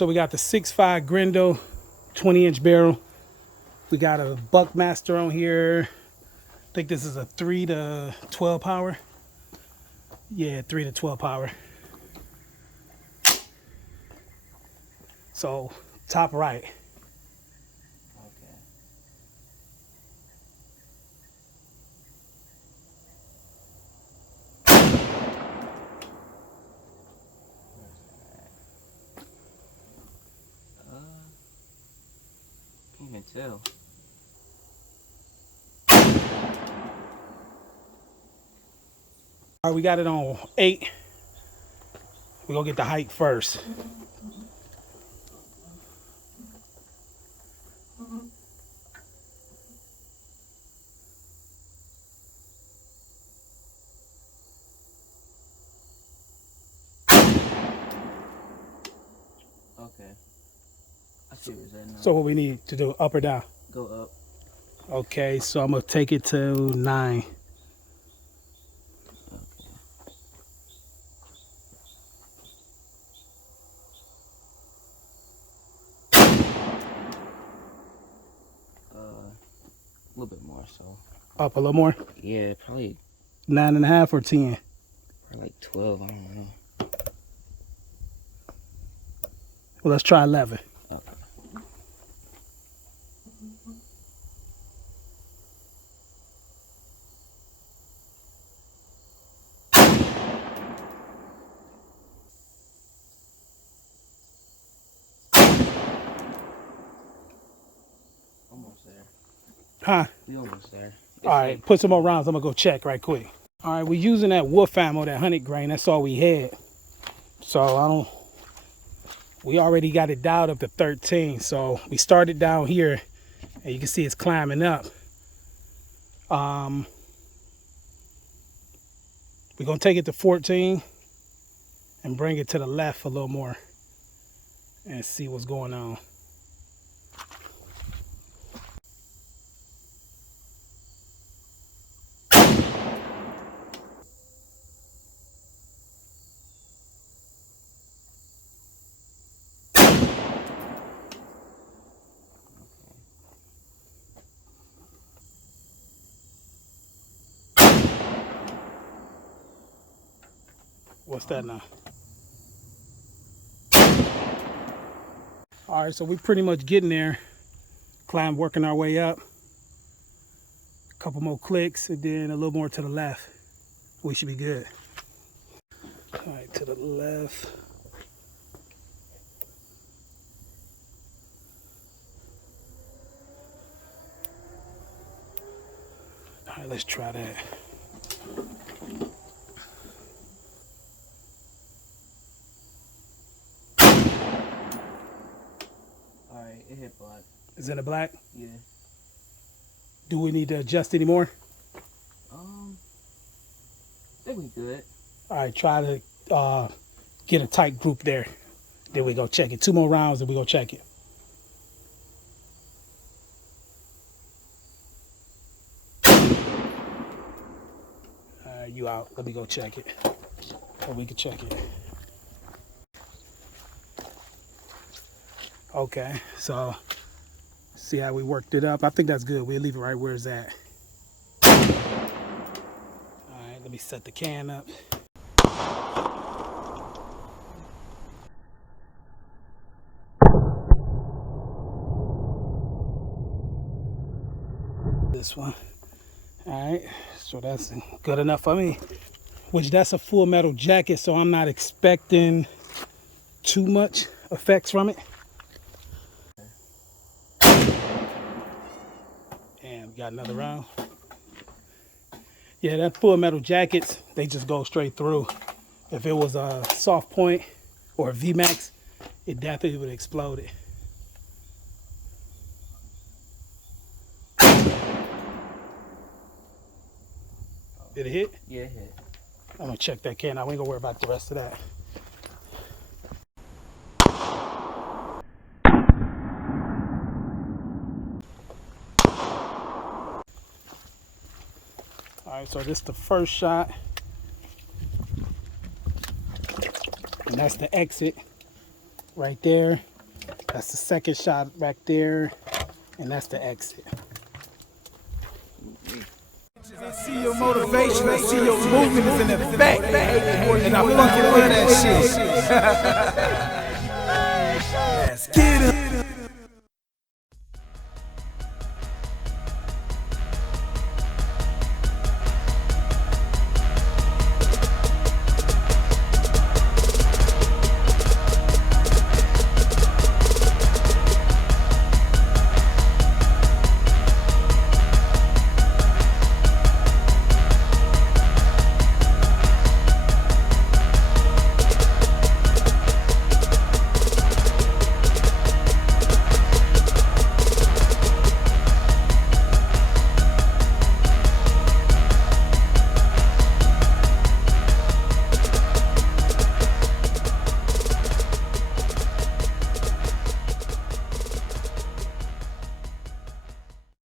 So we got the 6.5 Grendel 20-inch barrel. We got a Buckmaster on here. I think this is a 3 to 12 power. Yeah, 3 to 12 power. So top right. Okay. Can't even tell. All right, we got it on 8. We're gonna get the height first. Okay. I see what you're saying now. So what we need to do, up or down? Go up. Okay, so I'm gonna take it to 9. Okay. A little bit more, so. Up a little more? Yeah, probably 9.5 or 10? like 12, I don't know. Well, let's try 11. Okay. Almost there. Huh? We almost there. All right, put some more rounds. I'm gonna go check right quick. All right, we're using that wolf ammo, that 100 grain. That's all we had. So we already got it dialed up to 13. So we started down here, and you can see it's climbing up. We're gonna take it to 14 and bring it to the left a little more and see what's going on. What's that now? All right, so we pretty much getting there. Working our way up. A couple more clicks and then a little more to the left. We should be good. All right, to the left. All right, let's try that. Alright, it hit black. Is it a black? Yeah. Do we need to adjust any more? I think we good. All right, try to get a tight group there. Then we go check it. 2 more rounds and we go check it. All right, you out. Let me go check it. Or we can check it. Okay, so see how we worked it up. I think that's good. We'll leave it right where it's at. All right, let me set the can up. This one. All right, so that's good enough for me. Which that's a full metal jacket, so I'm not expecting too much effects from it. And we got another round. Yeah, that full metal jackets, they just go straight through. If it was a soft point or a VMAX, it definitely would explode it. Did it hit? Yeah, it hit. I'm gonna check that can out. We ain't gonna worry about the rest of that. All right, so this is the first shot. And that's the exit right there. That's the second shot back there, and that's the exit. I see your motivation, I see your movement is in effect, and I fucking love that shit. Let's get it.